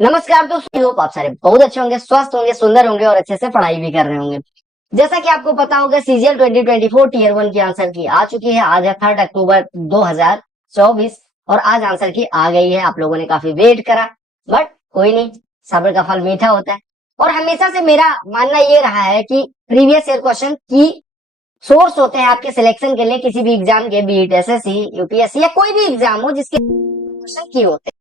नमस्कार दोस्तों, होप आप सारे बहुत अच्छे होंगे, स्वस्थ होंगे, सुंदर होंगे और अच्छे से पढ़ाई भी कर रहे होंगे। जैसा कि आपको पता होगा, सीजीएल 2024 टीयर 1 की आंसर की आ चुकी है। आज है 3 अक्टूबर 2024 और आज आंसर की आ गई है। आप लोगों ने काफी वेट करा, बट कोई नहीं, सब्र का फल मीठा होता है। और हमेशा से मेरा मानना ये रहा है कि प्रीवियस ईयर क्वेश्चन की सोर्स होते हैं आपके सिलेक्शन के लिए, किसी भी एग्जाम के, बीट एसएससी, यूपीएससी या कोई भी एग्जाम हो जिसके क्वेश्चन की होते हैं।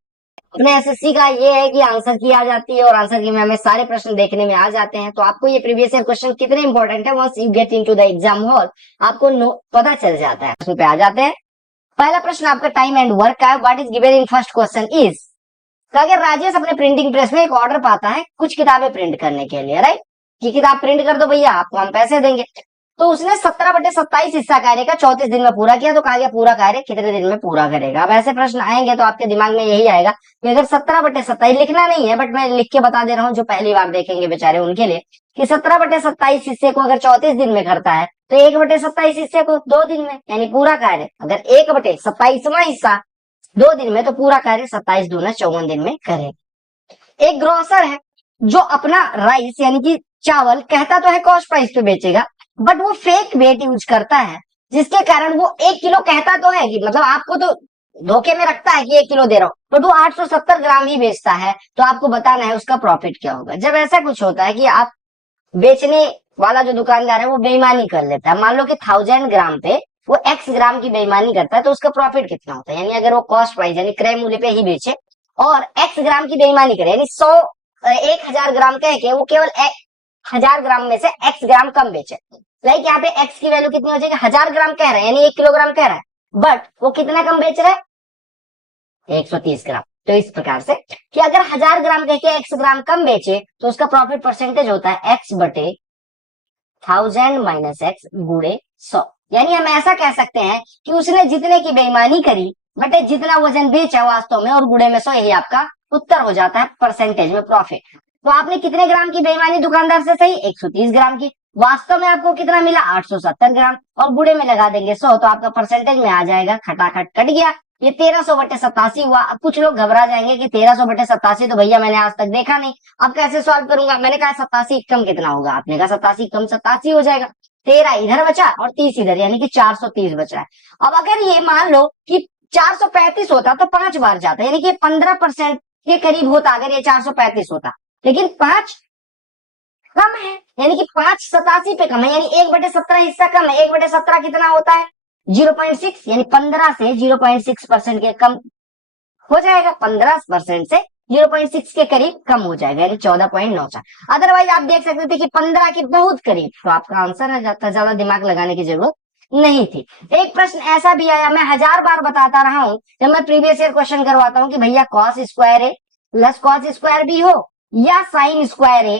अपने एसएससी का ये है कि आंसर की आ जाती है और आंसर की में हमें सारे प्रश्न देखने में आ जाते हैं। तो आपको ये प्रीवियस ईयर क्वेश्चन कितने इंपॉर्टेंट है, once you get into the exam hall आपको पता चल जाता है। प्रश्न पे आ जाते हैं। पहला प्रश्न आपका टाइम एंड वर्क का है। What is given in first question is, अगर राजेश अपने प्रिंटिंग प्रेस में एक ऑर्डर पाता है कुछ किताबें प्रिंट करने के लिए, राइट, कि किताब प्रिंट कर दो भैया, आपको हम पैसे देंगे। तो उसने 17/27 हिस्सा कार्य का 34 दिन में पूरा किया, तो कहा गया पूरा कार्य कितने दिन में पूरा करेगा। अब ऐसे प्रश्न आएंगे तो आपके दिमाग में यही आएगा कि अगर 17/27 लिखना नहीं है, बट मैं लिख के बता दे रहा हूँ जो पहली बार देखेंगे बेचारे उनके लिए, कि 17/27 हिस्से को अगर 34 दिन में करता है तो 1/27 हिस्से को 2 दिन में, यानी पूरा कार्य अगर 1/27वां हिस्सा 2 दिन में, तो पूरा कार्य 27 दूना 54 दिन में करेगा। एक ग्रोसर है जो अपना राइस यानी कि चावल कहता तो है कॉस्ट प्राइस पे बेचेगा, बट वो फेक वेट यूज करता है, जिसके कारण वो 1 किलो कहता तो है कि मतलब आपको तो धोखे में रखता है कि 1 किलो दे रहा हूं, बट वो 870 ग्राम ही बेचता है। तो आपको बताना है उसका प्रॉफिट क्या होगा। जब ऐसा कुछ होता है कि आप बेचने वाला जो दुकानदार है वो बेईमानी कर लेता है, मान लो कि 1000 ग्राम पे वो एक्स ग्राम की बेईमानी करता है, तो उसका प्रॉफिट कितना होता है। यानी अगर वो कॉस्ट प्राइस यानी क्रय मूल्य पे ही बेचे और एक्स ग्राम की बेईमानी करे, यानी 1000 ग्राम कह के वो केवल 1000 ग्राम में से एक्स ग्राम कम बेचे, लाइक यहाँ पे एक्स की वैल्यू कितनी हो जाएगी, 1000 ग्राम कह रहा है यानी 1 किलोग्राम कह रहा है, बट वो कितना कम बेच रहा है, 130 ग्राम। तो इस प्रकार से कि अगर 1000 ग्राम कह के एक्स ग्राम कम बेचे तो उसका प्रॉफिट परसेंटेज होता है एक्स बटे 1000 माइनस एक्स गुणे 100। यानी हम ऐसा कह सकते हैं कि उसने जितने की बेईमानी करी बटे जितना वजन बेचा वास्तव में, और गुणे में 100, यही आपका उत्तर हो जाता है परसेंटेज में प्रॉफिट। तो आपने कितने ग्राम की बेईमानी दुकानदार से सही, 130 ग्राम की, वास्तव में आपको कितना मिला, 870 ग्राम, और गुणे में लगा देंगे 100, तो आपका परसेंटेज में आ जाएगा, खटाखट कट गया। ये 1300/87 हुआ। अब कुछ लोग घबरा जाएंगे कि 1300/87 तो भैया मैंने आज तक देखा नहीं, अब कैसे सॉल्व करूंगा। मैंने कहा 87 कम कितना होगा, आपने कहा 87 कम 87 हो जाएगा, 13 इधर बचा और 30 इधर, यानी कि 430 बचा है। अब अगर ये मान लो कि 435 होता तो 5 बार जाता, यानी कि 15% के करीब होता अगर ये 435 होता, लेकिन 5 कम है, यानी कि 5 87 पे कम है, यानी 1/17 हिस्सा कम है। 1/17 कितना होता है, 0.6, यानी 15 से 0.6% के कम हो जाएगा, 15% से 0.6 के करीब कम हो जाएगा, यानी 14.94। अदरवाइज आप देख सकते थे कि 15 के बहुत करीब, तो आपका आंसर आ जाता, ज्यादा दिमाग लगाने की जरूरत नहीं थी। एक प्रश्न ऐसा भी आया, मैं 1000 बार बताता रहा हूं जब मैं प्रीवियस ईयर क्वेश्चन करवाता हूं, कि भैया cos square A plus cos square B हो या sign square A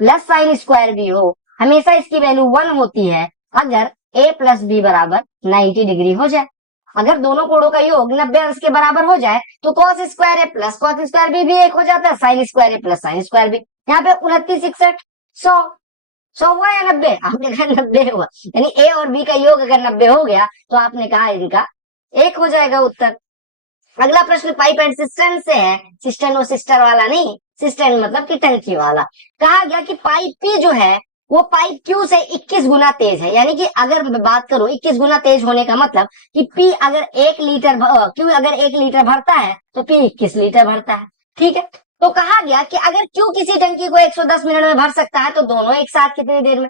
plus sine square B हो, हमेशा इसकी वैल्यू 1 होती है अगर a प्लस बी बराबर 90 डिग्री हो जाए। अगर दोनों कोणों का योग 90 अंश के बराबर हो जाए तो cos square A plus cos square B भी 1 हो जाता है, sign square A plus sine square B. यहाँ पे 29, 61, 100 हुआ या 90, आपने कहा 90 हुआ, यानी ए और बी का योग अगर 90 हो गया तो आपने कहा इनका 1 हो जाएगा उत्तर। अगला प्रश्न पाइप एंड सिस्टर्न से है, सिस्टर्न और सिस्टर वाला नहीं, सिस्टर्न मतलब कि टंकी वाला। कहा गया कि पाइप पी जो है वो पाइप क्यू से 21 गुना तेज है, यानी कि अगर मैं बात करूं 21 गुना तेज होने का मतलब कि पी अगर 1 लीटर क्यू अगर 1 लीटर भरता है तो पी 21 लीटर भरता है, ठीक है। तो कहा गया कि अगर क्यू किसी टंकी को 110 मिनट में भर सकता है तो दोनों एक साथ कितनी देर में।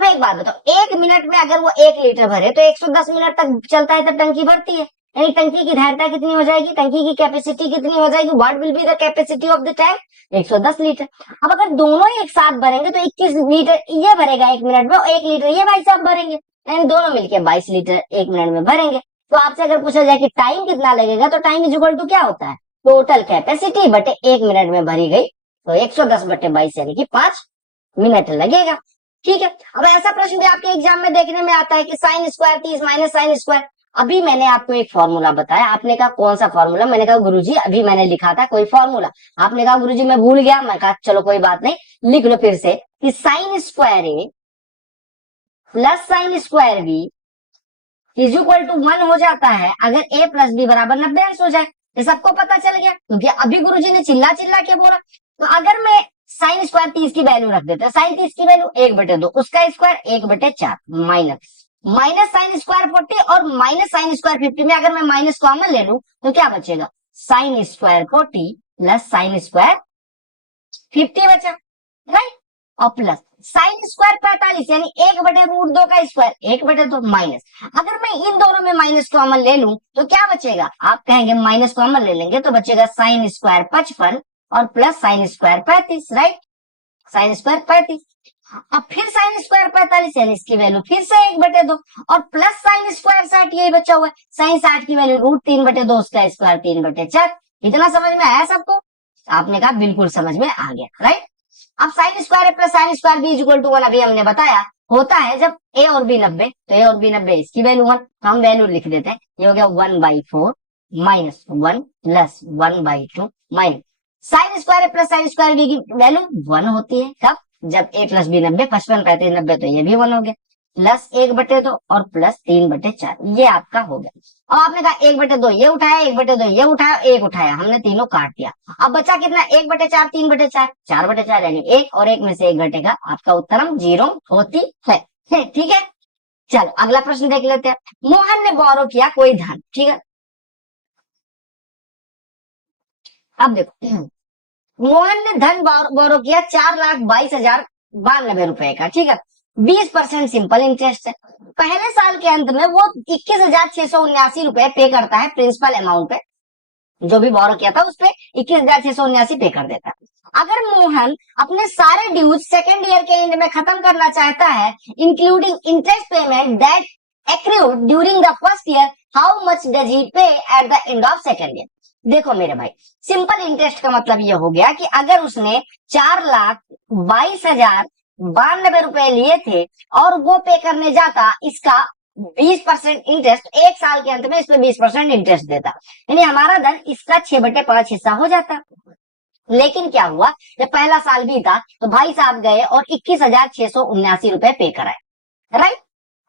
मैं एक बात बताओ, 1 मिनट में अगर वो 1 लीटर भरे तो 110 मिनट तक चलता है तब टंकी भरती है, यानी टंकी की धारिता कितनी हो जाएगी, टंकी की कैपेसिटी कितनी हो जाएगी, what will be the capacity of the tank, 110 litre. अब अगर दोनों एक साथ भरेंगे तो 21 लीटर ये भरेगा 1 मिनट में और 1 लीटर ये भाई साहब भरेंगे, यानी दोनों मिलकर 22 लीटर 1 मिनट में भरेंगे। तो आपसे अगर पूछा जाए कि टाइम कितना लगेगा, तो टाइम इज इक्वल टू क्या होता है, टोटल कैपेसिटी बटे 1 मिनट में भरी गई, तो 110/22 यानी कि 5 मिनट लगेगा, ठीक है। अब ऐसा प्रश्न भी आपके एग्जाम में देखने में आता है कि sine square 30 minus sine square. अभी मैंने आपको एक फॉर्मूला बताया, आपने कहा कौन सा फॉर्मूला, मैंने कहा गुरुजी अभी मैंने लिखा था कोई फॉर्मूला, आपने कहा गुरुजी मैं भूल गया, मैं कहा चलो कोई बात नहीं, लिख लो फिर से कि sine square A plus sine square B is equal to 1 हो जाता है अगर a प्लस बी बराबर 90 अंश हो जाए। ये सबको पता चल गया, क्योंकि अभी गुरुजी ने चिल्ला चिल्ला के बोला। तो अगर मैं साइन स्क्वायर 30 की वैल्यू रख देते, साइन 30 की वैल्यू 1/2, उसका स्क्वायर 1/4 माइनस साइन स्क्वायर 40 और माइनस साइन स्क्वायर 50 में अगर मैं माइनस कॉमन ले लूं तो क्या बचेगा, sine square 40 plus sine square 50 बचा, राइट। और प्लस साइन स्क्वायर 45 यानी 1/√2 का स्क्वायर 1/2 माइनस, अगर मैं इन दोनों में माइनस कॉमन ले लूं तो क्या बचेगा, आप कहेंगे माइनस कॉमन ले लेंगे तो बचेगा साइन स्क्वायर 55 और plus sine square 35, right, sine square 35। अब फिर साइन स्क्वायर 45 यानी इसकी वैल्यू फिर से 1/2 और प्लस साइन स्क्वायर 60 यही बचा हुआ है, साइन 60 की वैल्यू √3/2 उसका स्क्वायर 3/4। इतना समझ में आया सबको? आपने कहा बिल्कुल समझ में आ गया, राइट। अब sine square plus sine square B equal to 1 अभी हमने बताया होता है जब ए और बी 90, तो ए और बी 90 इसकी वैल्यू 1, तो हम वैल्यू लिख देते हैं, ये हो गया 1/4 minus 1 plus 1/2 minus sine square plus sine square B की वैल्यू 1 होती है, कब, जब a प्लस बी 90, 55 35 90, तो ये भी 1 हो गया, प्लस 1/2 और प्लस 3/4, ये आपका हो गया। और आपने कहा 1/2 ये उठाया, 1/2 ये उठाया, 1 उठाया, हमने तीनों काट दिया, अब बचा कितना, 1/4 3/4 4/4 यानी 1 और 1 में से 1 घटेगा, आपका उत्तर 0 होती है, ठीक है। चलो अगला प्रश्न देख लेते हैं। मोहन ने बोरो किया कोई धन, ठीक है। अब देखो मोहन ने धन बोरो किया 4,22,092 रुपए का, ठीक है, 20% सिंपल इंटरेस्ट है। पहले साल के अंत में वो 21,679 रुपए पे करता है प्रिंसिपल अमाउंट पे, जो भी बोरो किया था उस पे 21,679 पे कर देता है। अगर मोहन अपने सारे ड्यूज सेकेंड ईयर के एंड में खत्म करना चाहता है including interest payment that accrued during the first year, how much does he pay at the end of second year. देखो मेरे भाई, सिंपल इंटरेस्ट का मतलब ये हो गया कि अगर उसने 4,22,092 रुपए लिए थे और वो पे करने जाता, इसका 20% इंटरेस्ट एक साल के अंत में इस पे 20% इंटरेस्ट देता, यानी हमारा धन इसका 6/5 हिस्सा हो जाता। लेकिन क्या हुआ, जब पहला साल भी था तो भाई साहब गए और 21,679 रुपए पे कराए, राइट।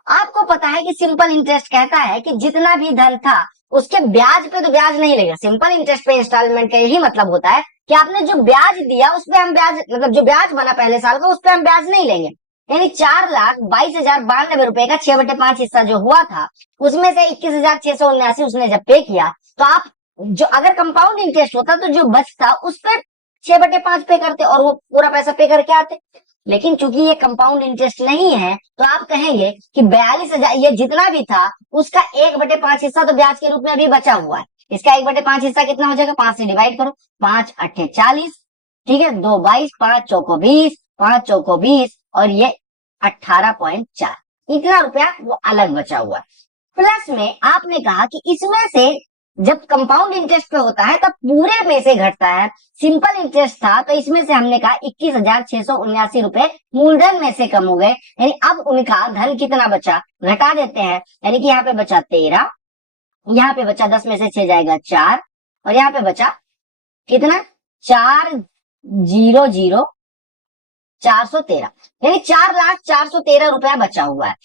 आपको पता है कि सिंपल इंटरेस्ट कहता है कि जितना भी धन था उसके ब्याज पे तो ब्याज नहीं लेगा, सिंपल इंटरेस्ट पे इंस्टॉलमेंट का यही मतलब होता है कि आपने जो ब्याज दिया उस पे हम ब्याज, मतलब जो ब्याज बना पहले साल का उस पे हम ब्याज नहीं लेंगे। यानी 4,22,092 रुपए का 6/5 हिस्सा जो हुआ था उसमें से 21,679 उसने जब पे किया, तो आप जो अगर कंपाउंड इंटरेस्ट होता तो जो बचता उस पर 6/5 पे करते और वो पूरा पैसा पे करके आते। लेकिन चूंकि ये कंपाउंड इंटरेस्ट नहीं है तो आप कहेंगे कि 42,000 ये जितना भी था उसका 1/5 हिस्सा तो ब्याज के रूप में अभी बचा हुआ है। इसका 1/5 हिस्सा कितना हो जाएगा, 5 से डिवाइड करो, 5 8 40, ठीक है, 2 22, 5 चौको 20, 5 चौको 20 और ये 18.4, इतना रुपया वो अलग बचा हुआ है। प्लस में आपने कहा कि इसमें से जब कंपाउंड इंटरेस्ट पे होता है तब पूरे में से घटता है, सिंपल इंटरेस्ट था तो इसमें से हमने कहा 21,679 रुपए मूलधन में से कम हो गए, यानी अब उनका धन कितना बचा घटा देते हैं, यानी कि यहाँ पे बचा 13, यहाँ पे बचा 10 में से 6 जाएगा 4 और यहाँ पे बचा कितना 4,00,413, यानी 4,04,13 रुपया बचा हुआ है,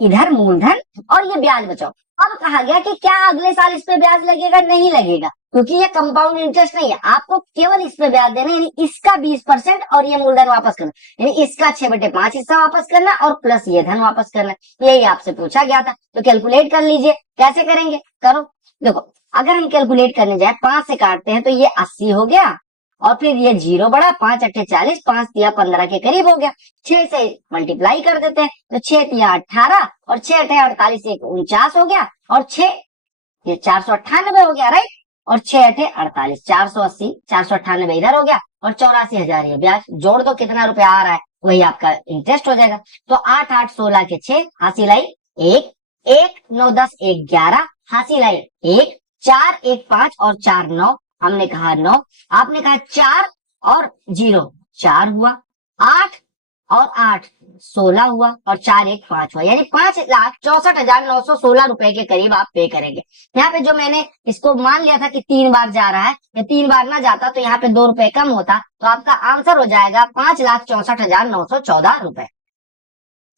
इधर मूलधन और ये ब्याज बचाओ। अब कहा गया कि क्या अगले साल इस पे ब्याज लगेगा, नहीं लगेगा, क्योंकि ये कंपाउंड इंटरेस्ट नहीं है, आपको केवल इस पे ब्याज देना, यानी इसका 20% और ये मूलधन वापस करना, यानी इसका 6/5 हिस्सा वापस करना और प्लस ये धन वापस करना, यही आपसे पूछा गया था। तो कैलकुलेट कर लीजिए, कैसे करेंगे, करो। देखो अगर हम कैलकुलेट करने जाए 5 से काटते हैं तो ये 80 हो गया और फिर ये 0 बढ़ा, 5 8 40, 5 3 15 के करीब हो गया, 6 से मल्टीप्लाई कर देते हैं तो 6 3 18 और 6 8 48, 49 हो गया और 6 ये 498 हो गया, राइट, और 6 8 48, 480, 498 इधर हो गया और 84,000 ये ब्याज, जोड़ दो कितना रुपया आ रहा है, वही आपका इंटरेस्ट हो जाएगा। तो 8 8 16 के 6, हासिल आई 1, 1 9 10 1 11, हासिल आई 1, 4 1 5 और 4 9, हमने कहा 9, आपने कहा 4 और 0 4 हुआ, 8 और 8 16 हुआ और 4 1 5 हुआ, यानी 5,64,916 रुपए के करीब आप पे करेंगे। यहाँ पे जो मैंने इसको मान लिया था कि 3 बार जा रहा है, या 3 बार ना जाता तो यहाँ पे 2 रुपए कम होता, तो आपका आंसर हो जाएगा 5,64,914 रुपए।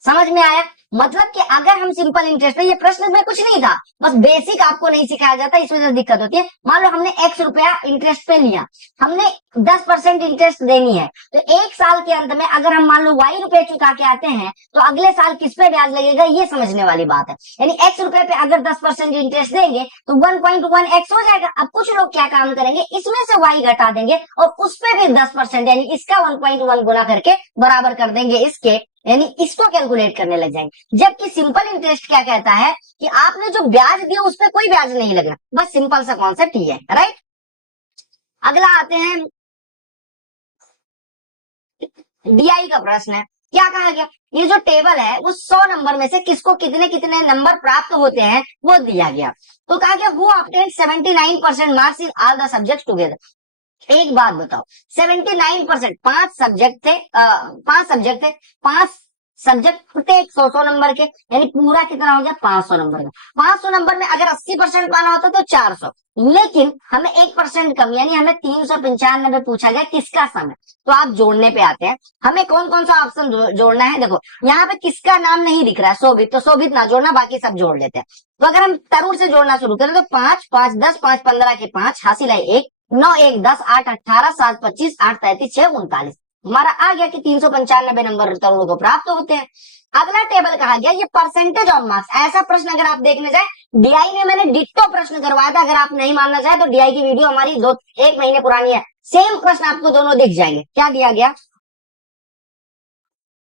समझ में आया? मतलब कि अगर हम सिंपल इंटरेस्ट पे, ये प्रश्न में कुछ नहीं था, बस बेसिक आपको नहीं सिखाया जाता, इस वजह से दिक्कत होती है। मान लो हमने x रुपया इंटरेस्ट पे लिया, हमने 10% इंटरेस्ट देनी है, तो एक साल के अंत में अगर हम मान लो y रुपए चुका के आते हैं तो अगले साल किस पे ब्याज लगेगा, ये समझने वाली बात है। यानी x रुपए पे अगर 10% इंटरेस्ट देंगे तो 1.1x हो जाएगा। अब कुछ लोग क्या काम करेंगे, इसमें से y घटा देंगे और उस पे भी 10% यानी इसका 1.1 गुना करके बराबर कर देंगे इसके, यानी इसको कैलकुलेट करने लग जाएंगे। जबकि सिंपल इंटरेस्ट क्या कहता है कि आपने जो ब्याज दिया उस पर कोई ब्याज नहीं लगना, बस सिंपल सा कॉन्सेप्ट ही है, राइट। अगला आते हैं, डीआई का प्रश्न है। क्या कहा गया, ये जो टेबल है वो 100 नंबर में से किसको कितने कितने नंबर प्राप्त होते हैं वो दिया गया। तो कहा गया who obtain 79% marks in all the subject together. एक बात बताओ, 79%, 5 सब्जेक्ट प्रत्येक 100 नंबर के, यानी पूरा कितना हो गया 500 नंबर का। 500 नंबर में अगर 80% पाना होता तो 400, लेकिन हमें 1% कम यानी हमें 395 पूछा गया किसका सम है। तो आप जोड़ने पे आते हैं, हमें कौन कौन सा ऑप्शन जोड़ना है। देखो यहाँ पे किसका नाम नहीं दिख रहा है, शोभित, तो शोभित ना जोड़ना, बाकी सब जोड़ लेते हैं। तो अगर हम तरुण से जोड़ना शुरू करें तो 5 5 10 5 15 के 5 हासिल है 1, 9 1 10 8 18 7 25 8 33 6 39, हमारा आ गया कि 395 नंबर तरुण को प्राप्त होते हैं। अगला टेबल कहा गया ये परसेंटेज ऑफ मार्क्स। ऐसा प्रश्न अगर आप देखने जाए, डीआई में मैंने डिट्टो प्रश्न करवाया था, अगर आप नहीं मानना चाहे तो डीआई की वीडियो हमारी 1 महीने पुरानी है, सेम प्रश्न आपको दोनों दिख जाएंगे। क्या दिया गया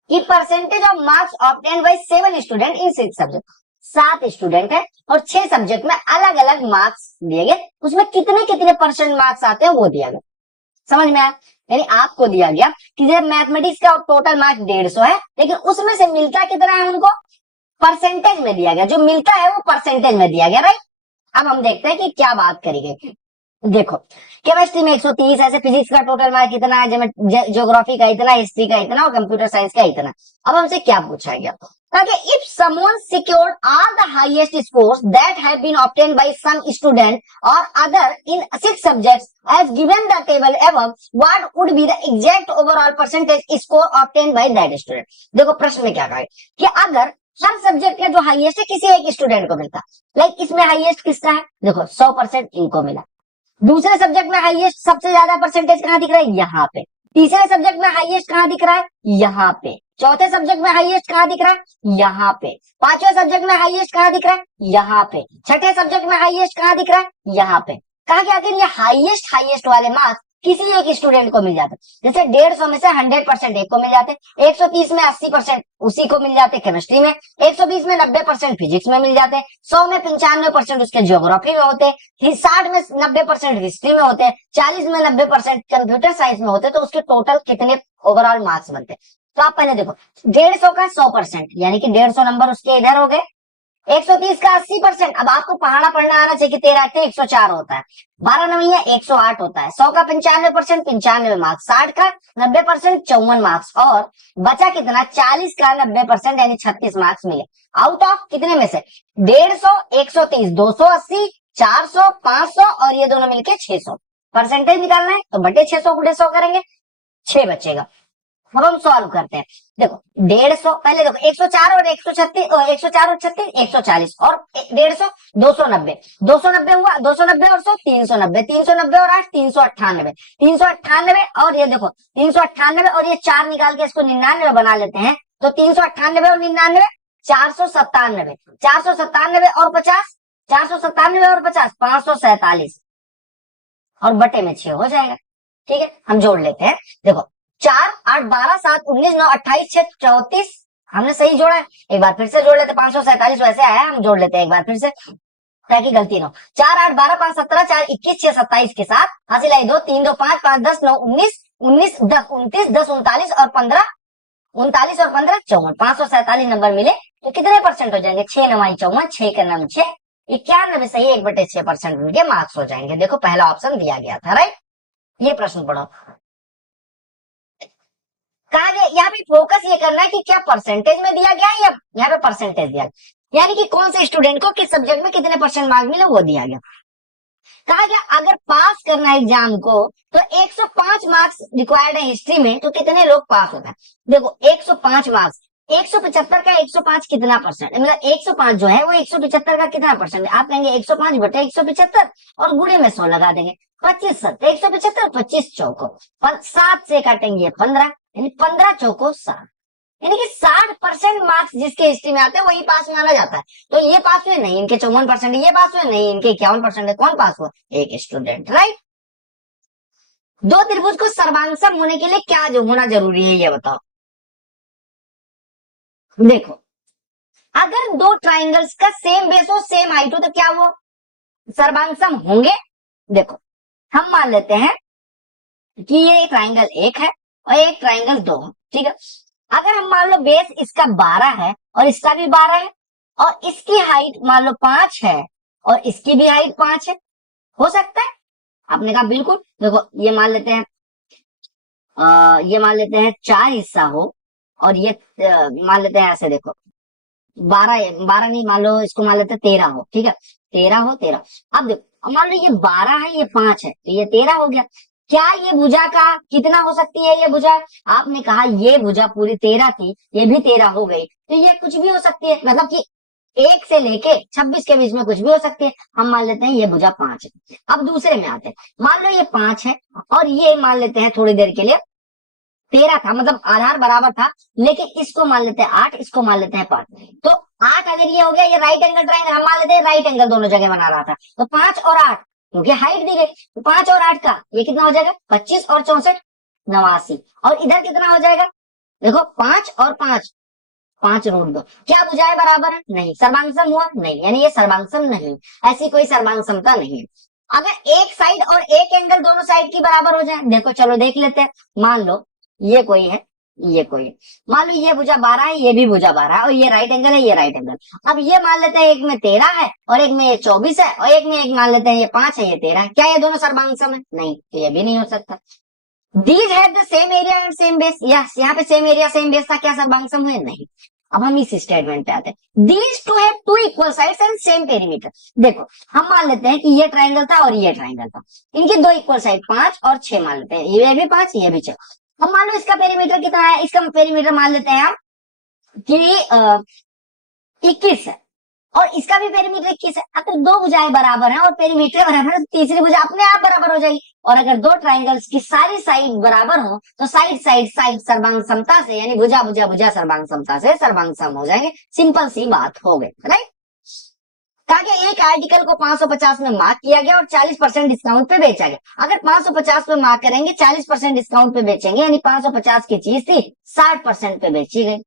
कि percentage of marks obtain bye 7 student in 6 subject. 7 student है और 6 सब्जेक्ट में अलग अलग मार्क्स दिए गए, उसमें कितने कितने परसेंट मार्क्स आते हैं वो दिया गया। समझ में आया? यानी आपको दिया गया कि जब मैथमेटिक्स का टोटल मार्क्स 150 है, लेकिन उसमें से मिलता कितना है उनको, परसेंटेज में दिया गया, जो मिलता है वो परसेंटेज में दिया गया, राइट। अब हम देखते हैं कि क्या बात करी गई। देखो केमिस्ट्री में 130, ऐसे फिजिक्स का टोटल मार्क कितना है, ज्योग्राफी का इतना, हिस्ट्री का इतना और कंप्यूटर साइंस का इतना। अब हमसे क्या पूछा गया, if someone secured all the highest scores that have been obtained by some student or other in 6 subjects as given the table above, what would be the exact overall percentage score obtained by that student। देखो प्रश्न में क्या कहा कि अगर हर subject का जो highest है किसी एक स्टूडेंट को मिलता, लाइक इसमें हाईएस्ट किसका है, देखो 100% इनको मिला। दूसरे सब्जेक्ट में हाईएस्ट सबसे ज्यादा परसेंटेज कहाँ दिख रहा है, यहाँ पे। तीसरे सब्जेक्ट में हाईएस्ट कहाँ दिख रहा है, यहाँ पे। चौथे सब्जेक्ट में हाईएस्ट कहाँ दिख रहा है, यहाँ पे। पांचवें सब्जेक्ट में हाईएस्ट कहाँ दिख रहा है, यहाँ पे। छठे सब्जेक्ट में हाईएस्ट कहाँ दिख रहा है, यहाँ पे। कहा कि आखिर ये हाईएस्ट वाले मार्क्स किसी एक स्टूडेंट को मिल जाते, जैसे 150 में से 100% एक को मिल जाते, 130 में 80% उसी को मिल जाते केमिस्ट्री में, 120 में 90% फिजिक्स में मिल जाते, 100 में 95% उसके ज्योग्राफी में होते, 60 में 90% हिस्ट्री में होते, 40 में 90% कंप्यूटर साइंस में होते, तो उसके टोटल कितने ओवरऑल मार्क्स बनते। तो आप पहले देखो 150 का 100% यानी कि 150 नंबर उसके इधर हो गए, 130 का 80%, अब आपको पढ़ना आना चाहिए कि 13 8 104 होता है, 12 9 है 108 होता है, 100 का 95% 95 मार्क्स, 60 का 90% 54 मार्क्स, और बचा कितना 40 का 90% यानी 36 मार्क्स मिले। आउट ऑफ कितने में से 150 130 280 400 500 और ये दोनों मिलके 600 परसेंटेज निकालना है, तो बटे 600 गुणे 100 करेंगे, 6 बचेगा। अब हम सॉल्व करते हैं। देखो 150 पहले देखो 104 और 136 और 104 और 36 140 और 150 290 290 हुआ, 290 और 100 390 390 और 8 398 398 और ये देखो 398 और ये 4 निकाल के इसको 99 बना लेते हैं, तो 398 और 99 497 497 और 50 497 और 50 547 और बटे में 6 हो जाएगा। ठीक है, हम जोड़ लेते हैं। देखो 4 8 12 7 19 9 28 6 34 हमने सही जोड़ा है, एक बार फिर से जोड़ लेते, 547 वैसे आया, हम जोड़ लेते हैं एक बार फिर से ताकि गलती ना हो। 4 8 12 5 17 4 21 6 27 के साथ हासिल आई 2 3 2 5 5 10 9 19 19 10 29 10 39 और 15 39 और 15 54 547 नंबर मिले, तो कितने परसेंट हो जाएंगे 6 9 54 6 के नाम 6 91 सही 1/6% उनके मार्क्स हो जाएंगे। देखो पहला ऑप्शन दिया गया था, राइट। ये प्रश्न पढ़ो, कहा गया यहाँ पे फोकस ये करना है कि क्या परसेंटेज में दिया गया है या यहाँ पे परसेंटेज दिया गया, यानी कि कौन से स्टूडेंट को किस सब्जेक्ट में कितने परसेंट मार्क्स मिले वो दिया गया। कहा गया अगर पास करना है एग्जाम को तो 105 मार्क्स रिक्वायर्ड है हिस्ट्री में, तो कितने लोग पास होता है। देखो 105 मार्क्स 175 का 105 कितना परसेंट, मतलब 105 जो है वो 175 का कितना परसेंट है। आप कहेंगे 105 बटे 175 और गुणे में 100 लगा देंगे। 25 7 175, 25 चौको 7 से काटेंगे 15, यानी 15 चौको 60, यानी कि 60% मार्क्स जिसके हिस्ट्री में आते हैं वही पास माना जाता है। तो ये पास हुए नहीं, इनके 54% ये पास हुए नहीं, इनके 51% है। कौन पास हुआ? एक स्टूडेंट, राइट। दो त्रिभुज को सर्वांगसम होने के लिए क्या जो होना जरूरी है ये बताओ। देखो, अगर दो ट्राइंगल्स का सेम बेस हो, सेम हाइट हो, तो क्या वो सर्वांगसम होंगे? देखो, हम मान लेते हैं कि ये ट्राइंगल 1 है और एक ट्राइंगल 2 है, ठीक है। अगर हम मान लो बेस इसका 12 है और इसका भी 12 है और इसकी हाइट मान लो 5 है और इसकी भी हाइट 5 है, हो सकता है? आपने कहा बिल्कुल। देखो, ये मान लेते हैं ये मान लेते हैं 4 हिस्सा हो और ये मान लेते हैं ऐसे, देखो 12 नहीं, मान लो इसको मान लेते हैं 13 हो, ठीक है। 13 हो, 13। अब देखो, अब मान लो ये 12 है, ये 5 है, तो ये 13 हो गया। क्या ये भुजा का कितना हो सकती है ये भुजा? आपने कहा ये भुजा पूरी 13 थी, ये भी 13 हो गई, तो ये कुछ भी हो सकती है, मतलब कि 1 से लेके 26 के बीच में कुछ भी हो सकती है। हम मान लेते हैं ये भुजा 5 है। अब दूसरे में आते हैं, मान लो ये 5 है और ये मान लेते हैं थोड़ी देर के लिए 13 था, मतलब आधार बराबर था, लेकिन इसको मान लेते हैं 8, इसको मान लेते हैं 5। तो 8 अगर ये हो गया, ये राइट एंगल ट्राइंगल, हम मान लेते हैं राइट एंगल दोनों जगह बना रहा था, तो 5 और 8, क्योंकि हाइट दी गई, तो 5 और 8 का ये कितना हो जाएगा? 25 और 64 89। और इधर कितना हो जाएगा? देखो 5 और 5, 5 रूट 2। क्या भुजाएं बराबर है? नहीं। सर्वांगसम हुआ? नहीं, यानी ये सर्वांगसम नहीं, ऐसी कोई सर्वांगसमता नहीं है। अगर एक साइड और एक एंगल दोनों साइड की बराबर हो जाए, देखो चलो देख लेते हैं। मान लो ये कोई है, ये कोई है, मान लो ये भुजा 12 है, ये भी भुजा 12 है और ये राइट एंगल है, ये राइट एंगल। अब ये मान लेते हैं एक में 13 है और एक में ये 24 है और एक में एक मान लेते हैं ये 5 है, ये 13 है। क्या ये दोनों सर्वांगसम है? नहीं, तो ये भी नहीं हो सकता। These have the same area and same base, yes, यहाँ पे सेम एरिया सेम बेस था, क्या सर्वांगसम हुए? नहीं। अब हम इस स्टेटमेंट पे आते हैं, these two have two equal sides and same perimeter. देखो, हम मान लेते हैं कि ये ट्राइंगल था और ये ट्राइंगल था, इनकी दो इक्वल साइड 5 और 6 मान लेते हैं, ये भी 5 ये भी 6। हम मान लो इसका पेरीमीटर कितना है? इसका पेरीमीटर मान लेते हैं हम कि 21 है और इसका भी पेरीमीटर 21 है। अगर दो भुजाएं बराबर हैं और पेरीमीटर बराबर है, तो तीसरी भुजा अपने आप बराबर हो जाएगी। और अगर दो ट्राइंगल्स की सारी साइड बराबर हो तो साइड साइड साइड सर्वांग समता से, यानी भुजा भुजा भुजा सर्वांग समता से सर्वांग सम हो जाएंगे। सिंपल सी बात हो गई, राइट। कहा गया एक आर्टिकल को 550 में मार्क किया गया और 40% डिस्काउंट पे बेचा गया। अगर 550 पे मार्क करेंगे, 40% डिस्काउंट पे बेचेंगे, यानी 550 की चीज थी 60% पे बेची गई।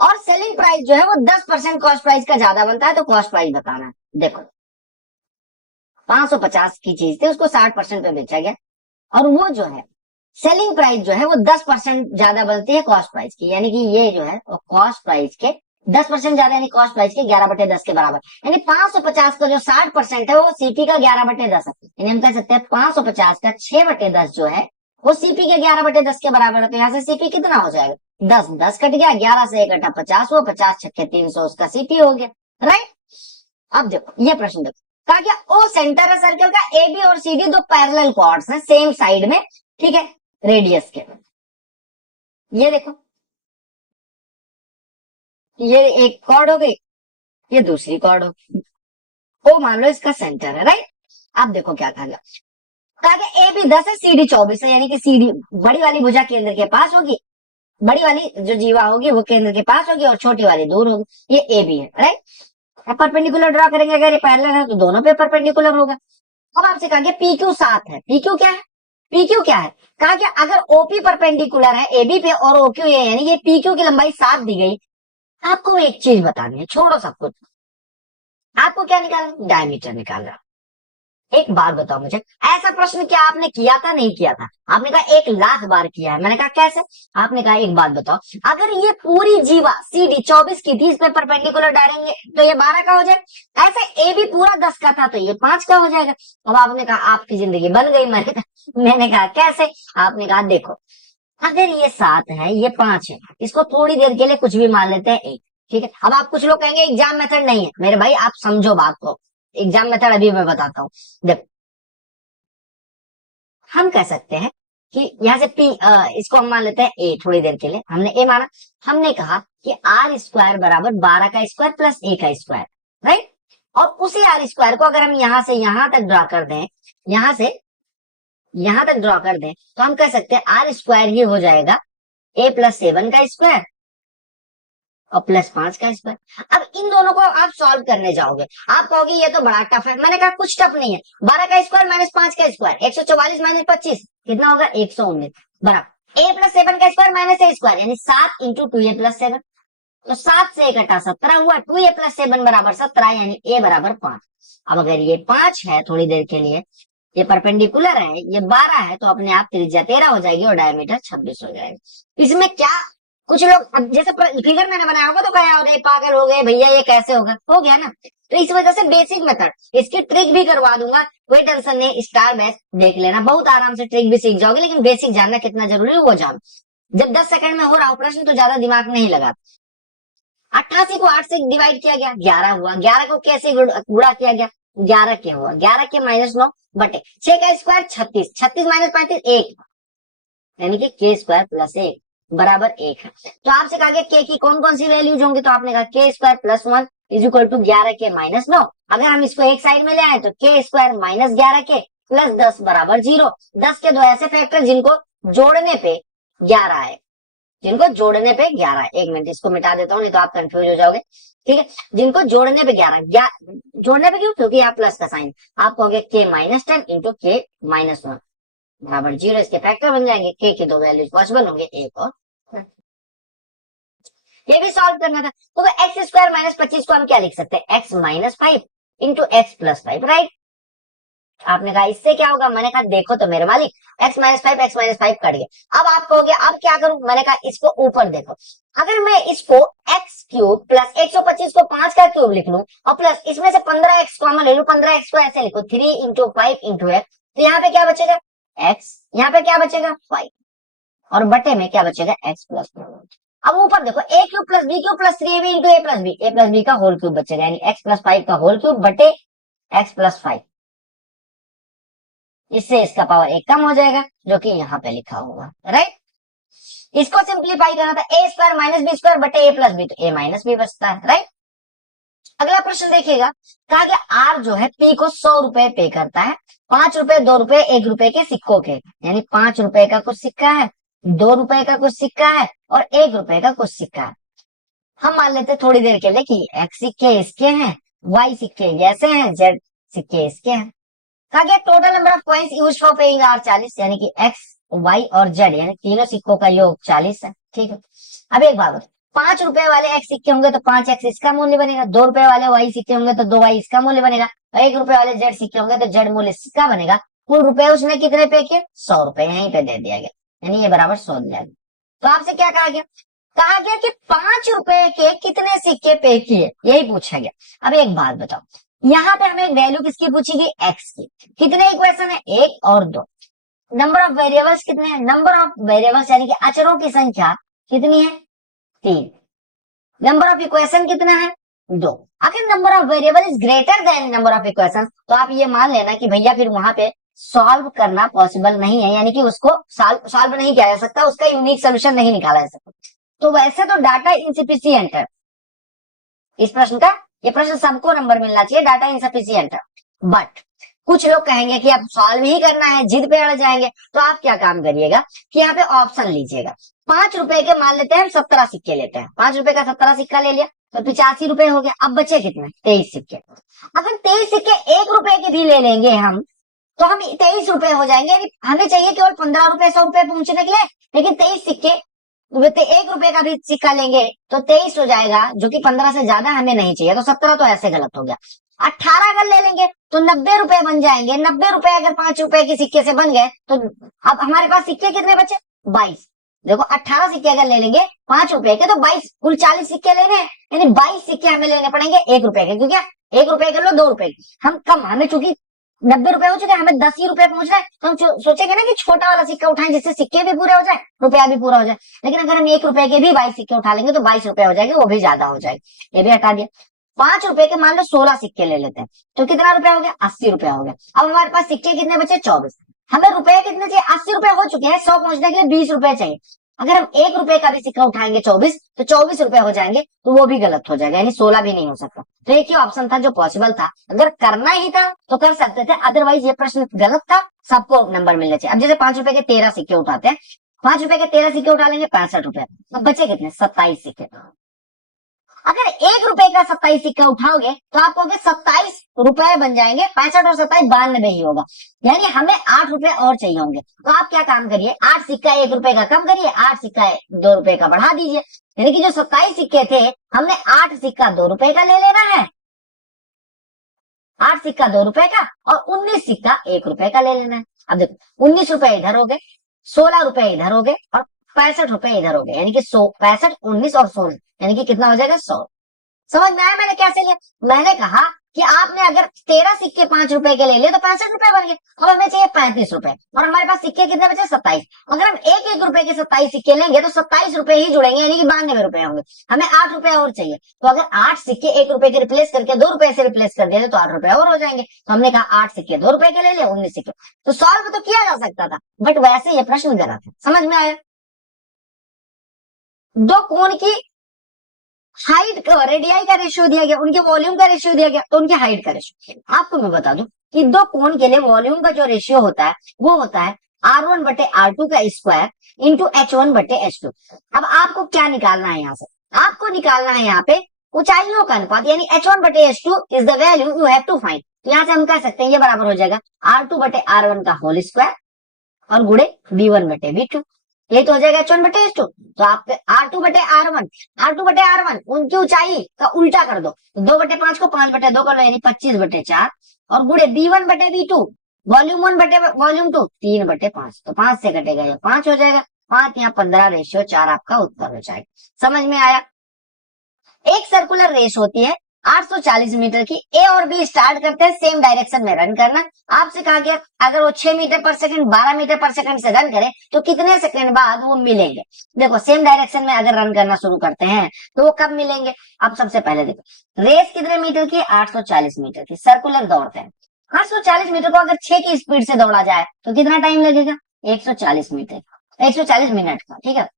और सेलिंग प्राइस जो है वो 10% कॉस्ट प्राइस का ज्यादा बनता है, तो कॉस्ट प्राइस बताना है। देखो 550 की चीज थी, उसको 60% पे बेचा गया और वो जो है सेलिंग प्राइस जो है वो 10% ज्यादा बनती है कॉस्ट प्राइस की, यानी कि ये जो है वो कॉस्ट प्राइस के 10% ज्यादा, यानी कॉस्ट प्राइस के 11/10 के बराबर। यानी 550 का जो 60% है वो सीपी का 11/10 है, यानी हम कह सकते हैं 550 का 6/10 जो है वो सीपी के 11/10 के बराबर है। तो यहाँ से सीपी कितना हो जाएगा? 10 10 कट गया, 11 से 1 घटा 50 हुआ, 50 छक्के 300 उसका सीपी हो गया, राइट। अब देखो ये प्रश्न देखो, कहा गया ओ सेंटर है सर्कल का, ए बी और सी डी दो पैरेलल कॉर्ड्स हैं सेम साइड में, ठीक है, रेडियस के। ये देखो, ये एक कॉर्ड हो गई, ये दूसरी कॉर्ड हो गई, ओ मान लो इसका सेंटर है, राइट। अब देखो क्या कहा गया, कहा गया ए बी 10 है, सी डी 24 है, यानी कि सी डी बड़ी वाली भुजा केंद्र के पास होगी, बड़ी वाली जो जीवा होगी वो केंद्र के पास होगी और छोटी वाली दूर होगी। ये ए बी है, राइट। परपेंडिकुलर ड्रॉ करेंगे, अगर ये पैरेलल है तो दोनों पे परपेंडिकुलर होगा। अब आपसे कहा गया पी क्यू 7 है, पी क्यू क्या है? पी क्यू क्या है? कहा गया अगर ओपी परपेंडिकुलर है एबी पे और ओ क्यू ये, यानी ये पी क्यू की लंबाई 7 दी गई। आपको एक चीज बतानी है, छोड़ो सब कुछ, आपको क्या निकालना? डायमीटर निकालना। एक बार बताओ मुझे, ऐसा प्रश्न क्या आपने किया था? नहीं किया था? आपने कहा 1,00,000 बार किया है। मैंने कहा कैसे? आपने कहा एक बात बताओ, अगर ये पूरी जीवा सी डी 24 की थी, इस पे परपेंडिकुलर डालेंगे तो ये 12 का हो जाए। ऐसे ए भी पूरा 10 का था तो ये 5 का हो जाएगा। अब आपने कहा आपकी जिंदगी बन गई। मैंने कहा कैसे? आपने कहा देखो, अगर ये 7 है, ये 5 है, इसको थोड़ी देर के लिए कुछ भी मान लेते हैं 1, ठीक है। अब आप कुछ लोग कहेंगे एग्जाम मेथड नहीं है, मेरे भाई आप समझो बात को, एग्जाम मेथड अभी मैं बताता हूँ। देखो हम कह सकते हैं कि यहाँ से पी इसको हम मान लेते हैं ए, थोड़ी देर के लिए हमने ए माना। हमने कहा कि आर स्क्वायर बराबर 12 का स्क्वायर प्लस ए का स्क्वायर, राइट। और उसी आर स्क्वायर को अगर हम यहाँ से यहाँ तक ड्रा कर दें, यहाँ से यहाँ तक ड्रा कर दें, तो हम कह सकते हैं आर स्क्वायर ही हो जाएगा ए प्लस 7 का स्क्वायर और प्लस 5 का स्क्वायर। अब इन दोनों को आप सॉल्व करने जाओगे, आप कहोगे ये तो बड़ा टफ है। मैंने कहा कुछ टफ नहीं है। 12 का स्क्वायर माइनस 5 का स्क्वायर, 144 माइनस 25 कितना होगा, 119 बराबर ए प्लस 7 का स्क्वायर माइनस ए स्क्वायर, यानी 7 इंटू 2 ए प्लस 7। तो 7 से 1 घटा 17 हुआ, 2 ए प्लस 7 बराबर 17, यानी ए बराबर 5। अब अगर ये 5 है, थोड़ी देर के लिए ये परपेंडिकुलर है, ये 12 है, तो अपने आप त्रिज्या 13 हो जाएगी और डायमीटर 26 हो जाएगा। इसमें क्या कुछ लोग अब जैसे फिगर मैंने बनाया होगा तो कहा होगा पागल हो गए भैया, ये कैसे होगा, हो गया ना। तो इस वजह से बेसिक मेथड, इसकी ट्रिक भी करवा दूंगा, कोई टेंशन नहीं, स्टार बैच देख लेना, बहुत आराम से ट्रिक भी सीख जाओगे। लेकिन बेसिक जानना कितना जरूरी है वो जान। जब 10 सेकंड में हो रहा हो प्रश्न तो ज्यादा दिमाग नहीं लगा। 88 को 8 से डिवाइड किया गया, 11 हुआ। 11 को कैसे गुणा किया गया, 11 के हुआ, 11 के -9 बटे 6 का स्क्वायर 36, 36 माइनस 35 1, यानी कि के स्क्वायर प्लस 1 बराबर 1 है। तो आपसे कहा गया के की कौन कौन सी वैल्यूज होंगी, तो आपने कहा के square plus 1 is equal to 11 के -9। अगर हम इसको एक साइड में ले आए तो के स्क्वायर माइनस 11 के प्लस 10 बराबर 0। 10 के दो ऐसे फैक्टर जिनको जोड़ने पे 11 है, जिनको जोड़ने पे 11 है। एक मिनट इसको मिटा देता हूँ, नहीं तो आप कंफ्यूज हो जाओगे, ठीक है। जिनको जोड़ने पे 11, जोड़ने पे क्यों, क्योंकि यहाँ प्लस का साइन, आप कहोगे के -10 इंटू के -1 बराबर 0। इसके फैक्टर बन जाएंगे, के की दो वैल्यूज पॉसिबल होंगे, एक और ये भी सॉल्व करना था। तो एक्स स्क्वायर माइनस 25 को हम क्या लिख सकते हैं, x minus 5 into x plus 5, right. आपने कहा इससे क्या होगा, मैंने कहा देखो तो मेरे मालिक, x माइनस 5 कट गया। अब आप कहोगे अब क्या करूं, मैंने कहा इसको ऊपर देखो। अगर मैं इसको x क्यूब प्लस 125 को 5 का क्यूब लिख लूं और प्लस इसमें से 15x कॉमन ले लूं, 15x को ऐसे लिखो 3 इंटू 5 इंटू x, तो यहाँ पे क्या बचेगा x, यहाँ पे क्या बचेगा 5 और बटे में क्या बचेगा x प्लस 4। अब ऊपर देखो a cube plus b cube plus 3ab into a plus b का होल क्यूब बचेगा, यानी x प्लस 5 का होल क्यूब बटे x प्लस 5। इससे इसका पावर 1 कम हो जाएगा, जो कि यहाँ पे लिखा होगा, राइट। इसको सिंप्लीफाई करना था, ए स्क्वायर माइनस बी स्क्वायर बटे ए प्लस बी, तो ए माइनस बी बचता है, राइट। अगला प्रश्न देखिएगा, कहा गया आर जो है पी को 100 रुपए पे करता है, 5 रुपए 2 रुपए 1 रुपए के सिक्कों के, यानी 5 रुपए का कुछ सिक्का है, 2 रुपए का कुछ सिक्का है और 1 रुपए का कुछ सिक्का है। हम मान लेते थोड़ी देर के लिए कि एक्स सिक्के इसके हैं, वाई सिक्के ऐसे हैं, जेड सिक्के इसके हैं। कहा गया total number of coins used for paying are 40, यानी कि एक्स वाई और जेड यानी तीनों सिक्कों का योग 40 है, ठीक है। अब एक बात बताओ, 5 रुपए वाले एक्स सिक्के होंगे तो 5 एक्स इसका मूल्य बनेगा, 2 रुपए वाले वाई सिक्के होंगे तो 2 वाई इसका मूल्य बनेगा, और 1 रुपए वाले जेड सिक्के होंगे तो जेड मूल्य इसका बनेगा। कुल रुपए उसने कितने पे किए, 100 रुपए यहीं पे दे दिया गया, यानी ये बराबर 100 दिया गया। तो आपसे क्या कहा गया, कहा गया कि 5 रुपए के कितने सिक्के पे किए, यही पूछा गया। अब एक बात बताओ, यहाँ पे हमें वैल्यू किसकी पूछी गई, एक्स की। कितने इक्वेशन है, 1 और 2। नंबर ऑफ वेरिएबल्स कितने हैं, नंबर ऑफ वेरिएबल्स यानी कि अचरों की संख्या कितनी है, 3। नंबर ऑफ इक्वेशन कितना है, 2। अगर number of variable is greater than number of equation, तो आप ये मान लेना कि भैया फिर वहां पे सॉल्व करना पॉसिबल नहीं है, यानी कि उसको सॉल्व नहीं किया जा सकता, उसका यूनिक सोल्यूशन नहीं निकाला जा सकता। तो वैसे तो डाटा इनसफिशिएंट है इस प्रश्न का, ये प्रश्न सबको नंबर मिलना चाहिए, डाटा इनसफिशिएंट है। बट कुछ लोग कहेंगे कि अब सॉल्व ही करना है, जिद पे अड़ जाएंगे, तो आप क्या काम करिएगा कि यहाँ पे ऑप्शन लीजिएगा। 5 रुपए के मान लेते हैं 17 सिक्के लेते हैं, 5 रुपए का 17 सिक्का ले लिया तो 85 रुपए हो गया। अब बचे कितने, 23 सिक्के। अगर 23 सिक्के 1 रुपए के भी ले लेंगे हम, तो हम 23 रुपए हो जाएंगे। हमें चाहिए केवल 15 रुपए 100 रुपए पहुंचने के लिए, लेकिन 23 सिक्के 1 रुपए का भी सिक्का लेंगे तो 23 हो जाएगा, जो कि 15 से ज्यादा हमें नहीं चाहिए, तो 17 तो ऐसे गलत हो गया। 18 अगर ले लेंगे तो 90 रुपए बन जाएंगे। 90 रुपए अगर 5 रुपए के सिक्के से बन गए तो अब हमारे पास सिक्के कितने बचे, 22। देखो 18 सिक्के अगर ले लेंगे 5 रुपए के तो 22, कुल 40 सिक्के लेने हैं, यानी 22 सिक्के हमें लेने पड़ेंगे 1 रुपए के, क्योंकि 1 रुपए के लो 2 रुपए के हम कम, हमें चूंकि 90 रुपए हो चुके, हमें 10 ही रुपए पहुंच रहे हैं, तो हम सोचेंगे ना कि छोटा वाला सिक्का उठाएं जिससे सिक्के भी पूरे हो जाए, रुपया भी पूरा हो जाए। लेकिन अगर हम 1 रुपए के भी 22 सिक्के उठा लेंगे तो 22 रुपए हो जाएंगे, वो भी ज्यादा हो जाएगी, ये भी हटा दिया। 5 रुपए के मान लो 16 सिक्के ले लेते हैं तो कितना रुपया हो गया, 80 रुपया हो गया। अब हमारे पास सिक्के कितने बचे, 24। हमें रुपए कितने चाहिए, 80 रुपए हो चुके हैं, 100 पहुंचने के लिए 20 रुपए चाहिए। अगर हम 1 रुपए का भी सिक्का उठाएंगे 24, तो 24 रुपए हो जाएंगे, तो वो भी गलत हो जाएगा, यानी 16 भी नहीं हो सकता। तो एक ही ऑप्शन था जो पॉसिबल था, अगर करना ही था तो कर सकते थे, अदरवाइज ये प्रश्न गलत था, सबको नंबर मिलने चाहिए। अब जैसे 5 रुपए के 13 सिक्के उठाते हैं, 5 रुपए के 13 सिक्के उठा लेंगे 65 रुपए, तो बचे कितने, 27 सिक्के। अगर 1 रुपए का 27 सिक्का उठाओगे तो आप कहोगे 27 रुपए बन जाएंगे, 65 और 27 92 ही होगा, यानी हमें 8 रुपए और चाहिए होंगे। तो आप क्या काम करिए, 8 सिक्का 1 रुपए का कम करिए, 8 सिक्का 2 रुपए का बढ़ा दीजिए, यानी कि जो 27 सिक्के थे, हमने 8 सिक्का 2 रुपए का ले लेना है, 8 सिक्का 2 रुपए का, और 19 सिक्का 1 रुपए का ले लेना है। अब देखो 19 रुपए इधर हो गए, 16 रुपए इधर हो गए, और 65 रुपए इधर हो गए, यानी कि 65, 19 और 16, यानी कि कितना हो जाएगा, 100। समझ में आया मैंने कैसे लिया? मैंने कहा कि आपने अगर 13 सिक्के 5 रुपए के ले लिए तो 65 रुपए बन गए, और हमें चाहिए 35 रुपए, और हमारे पास सिक्के कितने बचे, 27। अगर हम 1 रुपए के 27 सिक्के लेंगे तो 27 रुपए ही जुड़ेंगे, यानी कि 92 रुपए होंगे। हमें 8 रुपए और चाहिए, तो अगर 8 सिक्के 1 रुपए के रिप्लेस करके 2 रुपए से रिप्लेस कर दिए तो 8 रुपए और हो जाएंगे। तो हमने कहा 8 सिक्के 2 रुपए के ले लिए, 19 सिक्के, तो सॉल्व तो किया जा सकता था, बट वैसे ये प्रश्न गलत है। समझ में आया? दो कोण की हाइट का, रेडियाई का रेशियो दिया गया, उनके वॉल्यूम का रेशियो दिया गया, तो उनके हाइट का रेशियो। आपको मैं बता दूं कि दो कोण के लिए वॉल्यूम का जो रेशियो होता है वो होता है R1 बटे R2 का स्क्वायर इंटू H1 बटे H2। अब आपको क्या निकालना है, यहाँ से आपको निकालना है यहाँ पे ऊंचाइयों का अनुपात, यानी H1 बटे H2 is the value you have to find. तो यहाँ से हम कह सकते हैं ये बराबर हो जाएगा R2 बटे R1 का होल स्क्वायर और गुणे B1 बटे B2, ये तो हो जाएगा H1 बटे H2। तो आप R2 बटे R1 उनकी ऊंचाई का उल्टा कर दो, 2 बटे 5 को 5 बटे 2 कर लो, यानी 25 बटे 4, और गुणे B1 बटे B2, वॉल्यूम 1 बटे वॉल्यूम 2, 3 बटे 5, तो 5 से कटेगा ये 5 हो जाएगा, 5 यहाँ 15 रेशियो 4 आपका उत्तर हो जाएगा। समझ में आया? एक सर्कुलर रेस होती है 840 मीटर की, ए और बी स्टार्ट करते हैं सेम डायरेक्शन में रन करना। आपसे कहा गया अगर वो 6 मीटर पर सेकंड 12 मीटर पर सेकंड से रन करे तो कितने सेकंड बाद वो मिलेंगे। देखो सेम डायरेक्शन में अगर रन करना शुरू करते हैं तो वो कब मिलेंगे। अब सबसे पहले देखो रेस कितने मीटर की, 840 मीटर की, सर्कुलर दौड़ते हैं। 840 मीटर को अगर 6 की स्पीड से दौड़ा जाए तो कितना टाइम लगेगा, 140 मीटर, 140 मिनट का, ठीक है।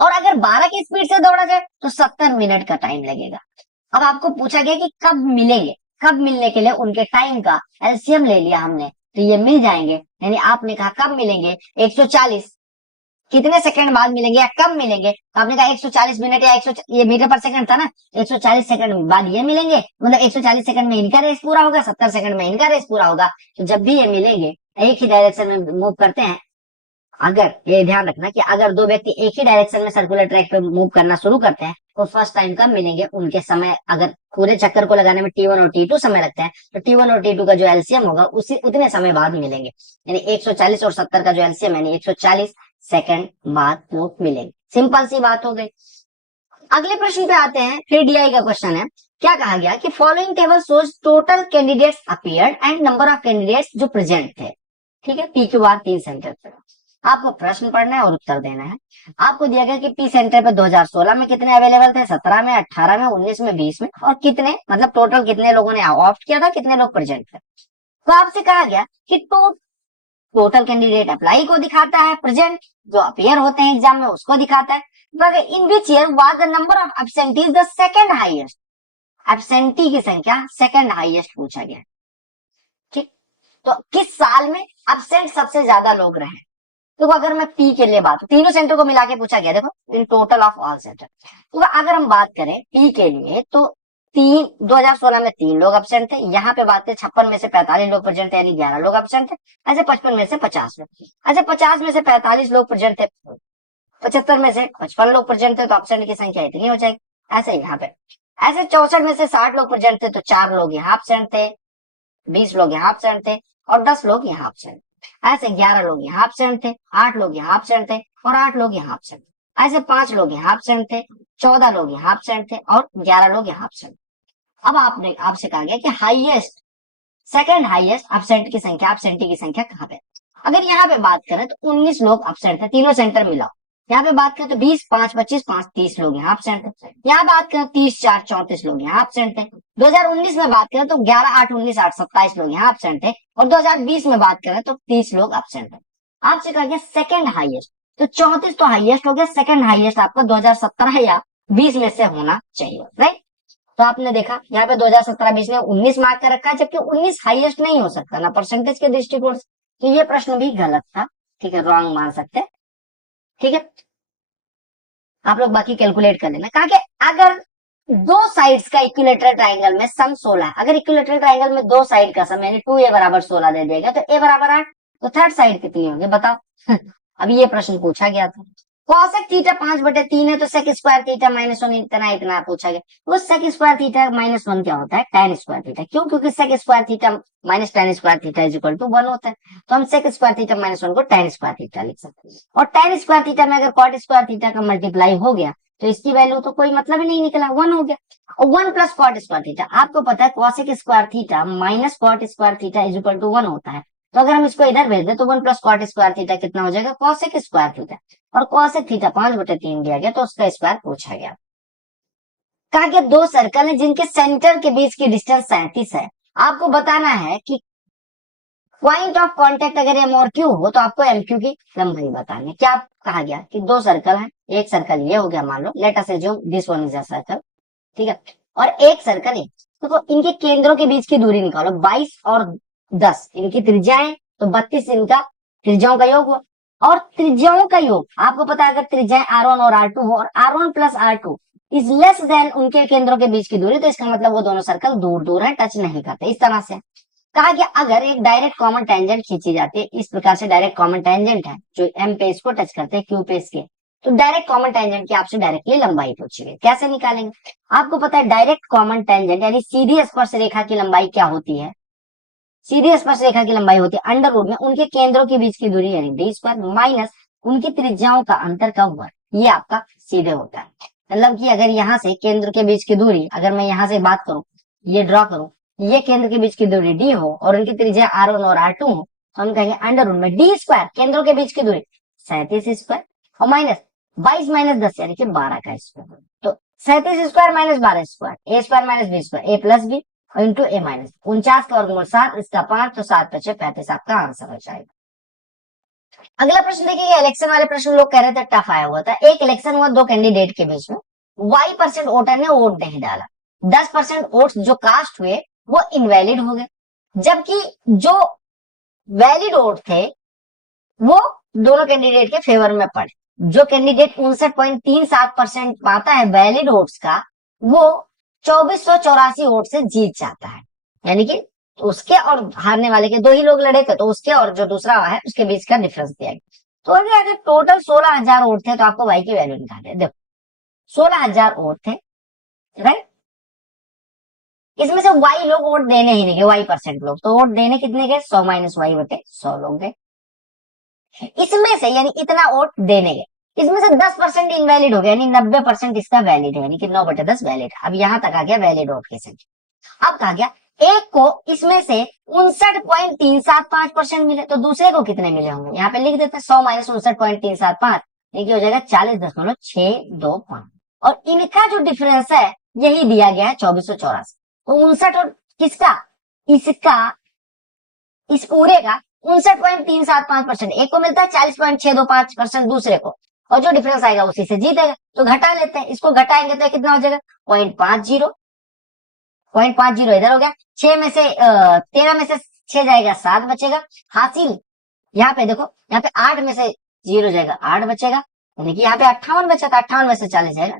और अगर 12 की स्पीड से दौड़ा जाए तो 70 मिनट का टाइम लगेगा। अब आपको पूछा गया कि कब मिलेंगे, कब मिलने के लिए उनके टाइम का एलसीएम ले लिया हमने, तो ये मिल जाएंगे, यानी आपने कहा कब मिलेंगे, 140 कितने सेकंड बाद मिलेंगे या कब मिलेंगे, तो आपने कहा 140 मिनट या 100, ये मीटर पर सेकंड था ना, 140 सेकंड बाद ये मिलेंगे, मतलब 140 सेकंड में इनका रेस पूरा होगा, 70 सेकंड में इनका रेस पूरा होगा। तो जब भी ये मिलेंगे एक ही डायरेक्शन में मूव करते हैं, अगर ये ध्यान रखना कि अगर दो व्यक्ति एक ही डायरेक्शन में सर्कुलर ट्रैक पे मूव करना शुरू करते हैं तो फर्स्ट टाइम कब मिलेंगे, उनके समय अगर पूरे चक्कर को लगाने में T1 और T2 समय लगता है तो T1 और T2 का जो एलसीएम होगा उसी उतने समय बाद मिलेंगे, यानी 140 और 70 का जो एलसीएम है, यानी 140 सेकंड बाद वो मिलेंगे। सिंपल सी बात हो गई। अगले प्रश्न पे आते हैं, फिर डीआई का क्वेश्चन है। क्या कहा गया कि following table shows total candidates appeared and number of candidates जो प्रेजेंट थे, ठीक है, पी के बाद 3 सेंटर पे आपको प्रश्न पढ़ना है और उत्तर देना है। आपको दिया गया कि पी सेंटर पे 2016 में कितने अवेलेबल थे, 17 में, 18 में, 19 में, 20 में, और कितने मतलब टोटल कितने लोगों ने ऑप्ट किया था, कितने लोग प्रेजेंट थे। तो आपसे कहा गया कि टोटल कैंडिडेट अप्लाई को दिखाता है, प्रेजेंट जो अपीयर होते हैं एग्जाम में उसको दिखाता है। In which year was the number of absentees the second highest, absentee की संख्या सेकंड हाईएस्ट पूछा गया, ठीक। तो किस साल में एब्सेंट सबसे ज्यादा लोग रहे। तो अगर मैं पी के लिए बात, तीनों सेंटर को मिला के पूछा गया, देखो in total of all centre. तो अगर हम बात करें पी के लिए तो 2016 में 3 लोग एब्सेंट थे, यहाँ पे बात है 56 में से 45 लोग प्रेजेंट थे, यानी 11 लोग एब्सेंट थे। ऐसे 55 में से 50 लोग, ऐसे 50 में से 45 लोग प्रेजेंट थे, 75 में से 55 लोग प्रेजेंट थे, तो एब्सेंट की संख्या इतनी हो जाएगी। ऐसे यहाँ पे ऐसे 64 में से 60 लोग प्रेजेंट थे, तो 4 लोग यहाँ एब्सेंट थे, 20 लोग यहाँ एब्सेंट थे और 10 लोग यहाँ एब्सेंट। ऐसे 11 लोग यहाँ एब्सेंट थे, 8 लोग यहाँ एब्सेंट थे और 8 लोग यहाँ एब्सेंट। ऐसे 5 लोग यहाँ एब्सेंट थे, 14 लोग यहाँ एब्सेंट थे और 11 लोग यहाँ एब्सेंट। अब आपसे कहा गया कि हाईएस्ट, सेकंड हाईएस्ट एब्सेंट की संख्या, एब्सेंटी की संख्या कहाँ पे। अगर यहाँ पे बात करें तो 19 लोग एब्सेंट थे, तीनों सेंटर मिलाओ यहाँ पे बात करें तो 20, 5, 25, 5, 30 लोग यहाँ एब्सेंट है। यहाँ बात करें 30, 4, 34 लोग यहाँ एब्सेंट है। 2019 में बात करें तो 11, 8, 19, 8, 27 लोग यहाँ एब्सेंट है। और 2020 में बात करें तो 30 लोग एब्सेंट है। आपसे कहा गया सेकंड हाईएस्ट, तो 34 तो हाईएस्ट हो गया, सेकंड हाईएस्ट आपका 2017 या 20 में से होना चाहिए, राइट। तो आपने देखा यहाँ पे 2017-20 में 19 मार्क का रखा है, जबकि 19 हाईएस्ट नहीं हो सकता ना परसेंटेज के दृष्टिकोण से, तो ये प्रश्न भी गलत था, ठीक है, रॉन्ग मान सकते हैं, ठीक है। आप लोग बाकी कैलकुलेट कर लेना। कहा कि अगर दो साइड्स का इक्विलेटरल ट्रायंगल में सम 16, अगर इक्विलेटरल ट्रायंगल में दो साइड का सम यानी 2a बराबर 16 दे देगा तो a बराबर 8, तो थर्ड साइड कितनी होगी बताओ। अभी ये प्रश्न पूछा गया था। कॉसेक थीटा 5/3 है तो सेक स्क्वायर थीटा -1 इतना पूछा गया। वो सेक स्क्वायर थीटा -1 क्या होता है, tan स्क्वायर थीटा। क्यों? क्योंकि sec square theta minus tan square theta is equal to 1 होता है, तो हम सेक स्क्वायर थीटा -1 को tan स्क्वायर थीटा लिख सकते हैं। और tan स्क्वायर थीटा में अगर कॉट स्क्वायर थीटा का मल्टीप्लाई हो गया तो इसकी वैल्यू तो कोई मतलब ही नहीं निकला, 1 हो गया। और 1 प्लस कॉट स्क्वायर थीटा, आपको पता है cosec square theta minus cot square theta is equal to 1 होता है। तो अगर हम इसको इधर भेज दें तो 1 प्लस कॉट स्क्वायर थीटा कितना हो जाएगा, कॉसेक स्क्वायर थीटा। और कॉसेक थीटा 5/3 दिया गया तो उसका स्क्वायर पूछा गया। कहा कि दो सर्कल है जिनके सेंटर के बीच की डिस्टेंस 37 है। आपको बताना है कि पॉइंट ऑफ कांटेक्ट अगर एम और क्यू हो तो आपको एम क्यू की लंबाई बतानी है। क्या कहा गया कि दो सर्कल है, एक सर्कल ये हो गया, मान लो let us assume this one is a circle, ठीक है, और एक सर्कल है, तो इनके केंद्रों के बीच की दूरी निकालो। 22 और 10 इनकी त्रिज्याएं, तो 32 इनका त्रिज्याओं का योग हुआ। और त्रिज्याओं का योग आपको पता है, अगर त्रिज्याएं R1 और R2 हो और R1 plus R2 is less than उनके केंद्रों के बीच की दूरी, तो इसका मतलब वो दोनों सर्कल दूर दूर है, टच नहीं करते। इस तरह से कहा कि अगर एक डायरेक्ट कॉमन टेंजेंट खींची जाती है, इस प्रकार से डायरेक्ट कॉमन टेंजेंट है जो एम पे इसको टच करते हैं, क्यू पे इसके, तो डायरेक्ट कॉमन टेंजेंट की आपसे डायरेक्टली लंबाई पूछी गई, कैसे निकालेंगे? आपको पता है डायरेक्ट कॉमन टेंजेंट यानी सीधी स्पर्श रेखा की लंबाई क्या होती है? सीधी स्पर्श रेखा की लंबाई होती है अंडर रूट में उनके केंद्रों के बीच की दूरी यानी डी स्क्वायर माइनस उनकी त्रिज्याओं का अंतर का वर्ग, ये आपका सीधे होता है। मतलब कि अगर यहाँ से केंद्र के बीच की दूरी, अगर मैं यहाँ से बात करूं, ये ड्रॉ करूं, ये केंद्र के बीच की दूरी डी हो और उनकी त्रिज्या R1 और R2 हो, तो हम कहेंगे अंडर रूट में डी स्क्वायर केंद्रों के बीच की दूरी 37 स्क्वायर और माइनस 22 माइनस 10 यानी कि 12 का स्क्वायर, तो 37 square minus 12 square, A square minus B square, A plus B into A minus 49 का वर्गमूल 7, इसका 5, तो 7 × 6 = 35 आपका आंसर हो जाएगा। अगला प्रश्न देखिए, इलेक्शन वाले प्रश्न लोग कह रहे थे टफ आया हुआ था। एक इलेक्शन हुआ दो कैंडिडेट के बीच में, y% वोटर ने वोट नहीं डाला, 10% वोट्स जो कास्ट हुए वो इनवैलिड हो गए, जबकि जो वैलिड वोट थे वो दोनों कैंडिडेट के फेवर में पड़े। जो कैंडिडेट 59.37% पाता है वैलिड वोट्स का, वो 2484 वोट से जीत जाता है। यानी कि उसके और हारने वाले के दो ही लोग लड़े थे, तो उसके और जो दूसरा है उसके बीच का डिफरेंस दिया गया। तो अगर टोटल 16,000 वोट थे तो आपको वाई की वैल्यू निकालनी है। देखो 16,000 वोट थे, राइट, इसमें से वाई लोग वोट देने ही नहीं गए, y% लोग, तो वोट देने कितने गए, 100 माइनस वाई बटे 100 लोग गए। इसमें से यानी इतना वोट देने गए, इसमें से 10% इनवैलिड हो गया, यानी 90% इसका वैलिड है, यानी कि 9/10 वैलिड। अब यहां तक आ गया वैलिड वोट की संख्या। अब कहा गया एक को इसमें से 59.375% मिले, तो दूसरे को कितने मिले होंगे? यहाँ पे लिख देते हैं 100 माइनस 59.375, ये हो जाएगा 40.625। और इनका जो डिफरेंस है यही दिया गया है 2484। तो 59 और किसका, इसका, इस पूरे का 59.375% एक को मिलता है, 40.625% दूसरे को, और जो डिफरेंस आएगा उसी से जीतेगा। तो घटा लेते हैं, इसको घटाएंगे तो कितना हो जाएगा 0.50 इधर हो गया, 6 में से 13 में से 6 जाएगा, 7 बचेगा हासिल। यहाँ पे देखो, यहाँ पे 8 में से 0 जाएगा, 8 बचेगा, यानी कि यहाँ पे 58 बचा था, 58 में से 40 जाएगा,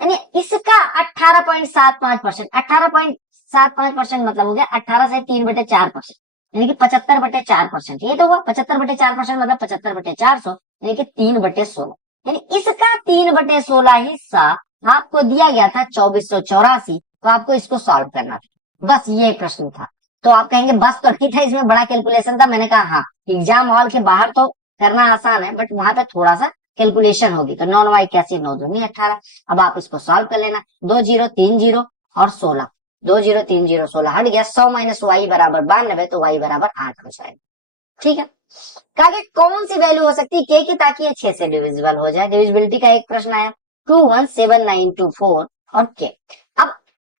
यानी इसका 18.75%, 18.75% मतलब हो गया 18 से 3/4%, यानी कि 75/4%। ये तो हुआ 75/4% मतलब 75/400, यानी कि 3/16, यानी इसका 3/16 हिस्सा आपको दिया गया था 2484। तो आपको इसको सॉल्व करना था, बस ये प्रश्न था। तो आप कहेंगे बस तो नहीं था, इसमें बड़ा कैलकुलेशन था। मैंने कहा हाँ, एग्जाम हॉल के बाहर तो करना आसान है, बट वहां पे थोड़ा सा कैलकुलेशन होगी। तो 9 कैसी 9 दूनी 18। अब आप इसको सॉल्व कर लेना, 2 0 3 0 और 16, 2 0 3 0 16 हट गया, 100 माइनस वाई बराबर 92, तो वाई बराबर 8 हो जाएगा। ठीक है। कहा कि कौन सी वैल्यू हो सकती है के की ताकि ये 6 से डिविजिबल हो जाए। डिविजिबिलिटी का एक प्रश्न आया, 217924 और के। अब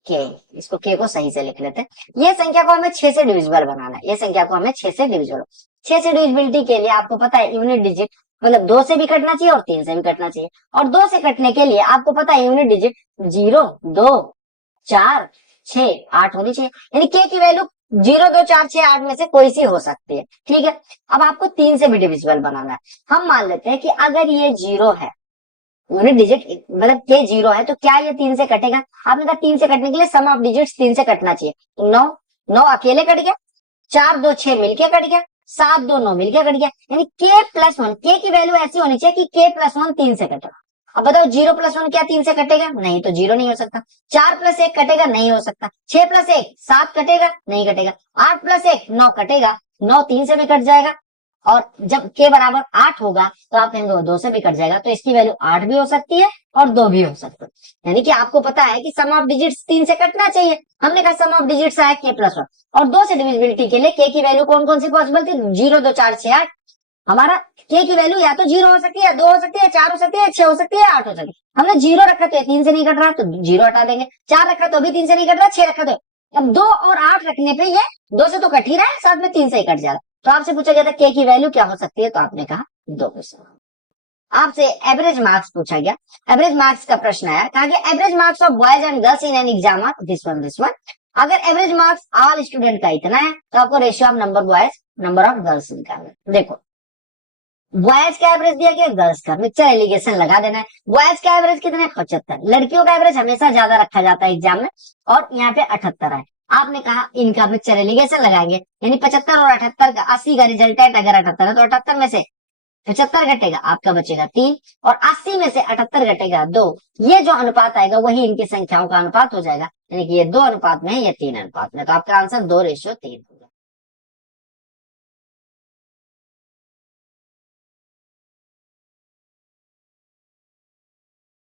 के, इसको के को सही से लिख लेते हैं। ये संख्या को हमें 6 से डिविजिबल बनाना है, ये संख्या को हमें 6 से डिविजिबल, 6 से डिविजिबिलिटी के लिए आपको पता है यूनिट डिजिट मतलब 2 से भी कटना चाहिए और 3 से भी कटना चाहिए, और 2 से कटने के लिए आपको पता है यूनिट डिजिट 0 2 4 6 8 होनी चाहिए, यानी के की वैल्यू 0 2 4 6 8 में से कोई सी हो सकती है। ठीक है, अब आपको 3 से भी डिविजिबल बनाना है। हम मान लेते हैं कि अगर ये 0 है, यूनिट डिजिट मतलब के 0 है, तो क्या ये 3 से कटेगा? आपने कहा 3 से कटने के लिए सम ऑफ डिजिट्स 3 से कटना चाहिए, तो 9 9 अकेले कट गया, 4 2 6 मिलके कट गया, 7 2 9 मिलके कट गया, यानी के प्लस 1, के की वैल्यू ऐसी होनी चाहिए कि के प्लस 1 3 से कटेगा। अब बताओ 0 प्लस 1 क्या 3 से कटेगा? नहीं, तो 0 नहीं हो सकता। 4 प्लस 1 कटेगा? नहीं हो सकता। 6 प्लस 1 7 कटेगा? नहीं कटेगा। 8 प्लस 1 9 कटेगा, 9 3 से भी कट जाएगा, और जब के बराबर 8 होगा तो आप कहेंगे वो 2 से भी कट जाएगा, तो इसकी वैल्यू 8 भी हो सकती है और 2 भी हो सकता है। यानी कि आपको पता है कि सम ऑफ डिजिट्स 3 से कटना चाहिए, हमने कहा सम ऑफ डिजिट्स है के प्लस 1, और 2 से डिविजिबिलिटी के लिए के की वैल्यू कौन कौन सी पॉसिबल थी? 0 2 4 6 8। हमारा के की वैल्यू या तो 0 हो सकती है, 2 हो सकती है, 4 हो सकती है, 6 हो सकती है, 8 हो सकती है। हमने 0 रखा तो 3 से नहीं कट रहा, तो 0 हटा देंगे। 4 रखा तो भी 3 से नहीं कट रहा, 6 रखा तो, अब 2 और 8 रखने पे ये 2 से तो कट ही रहा है, साथ में 3 से ही कट जाएगा। तो आपसे पूछा गया था के की वैल्यू क्या हो सकती है, तो आपने कहा 2। आपसे एवरेज मार्क्स पूछा गया, एवरेज मार्क्स का प्रश्न आया, कहा कि average marks of boys and girls in an exam are this one. अगर एवरेज मार्क्स ऑल स्टूडेंट का इतना है तो आपको ratio of number boys number of girls निकालना। देखो बॉयज का एवरेज दिया गया, गर्ल्स का मिक्सचर एलिगेशन लगा देना है। बॉयज का एवरेज कितना है? 75। लड़कियों का एवरेज हमेशा ज्यादा रखा जाता है एग्जाम में, और यहाँ पे 78 है। आपने कहा इनका मिक्सचर एलिगेशन लगाएंगे, यानी 75 और 78 का 80 का रिजल्टेंट अगर 78 है तो 78 में से 75 घटेगा, आपका बचेगा 3, और 80 में से 78 घटेगा 2। ये जो अनुपात आएगा वही इनकी संख्याओं का अनुपात हो जाएगा, यानी कि ये 2 अनुपात में है, ये 3 अनुपात में, तो आपका आंसर 2:3।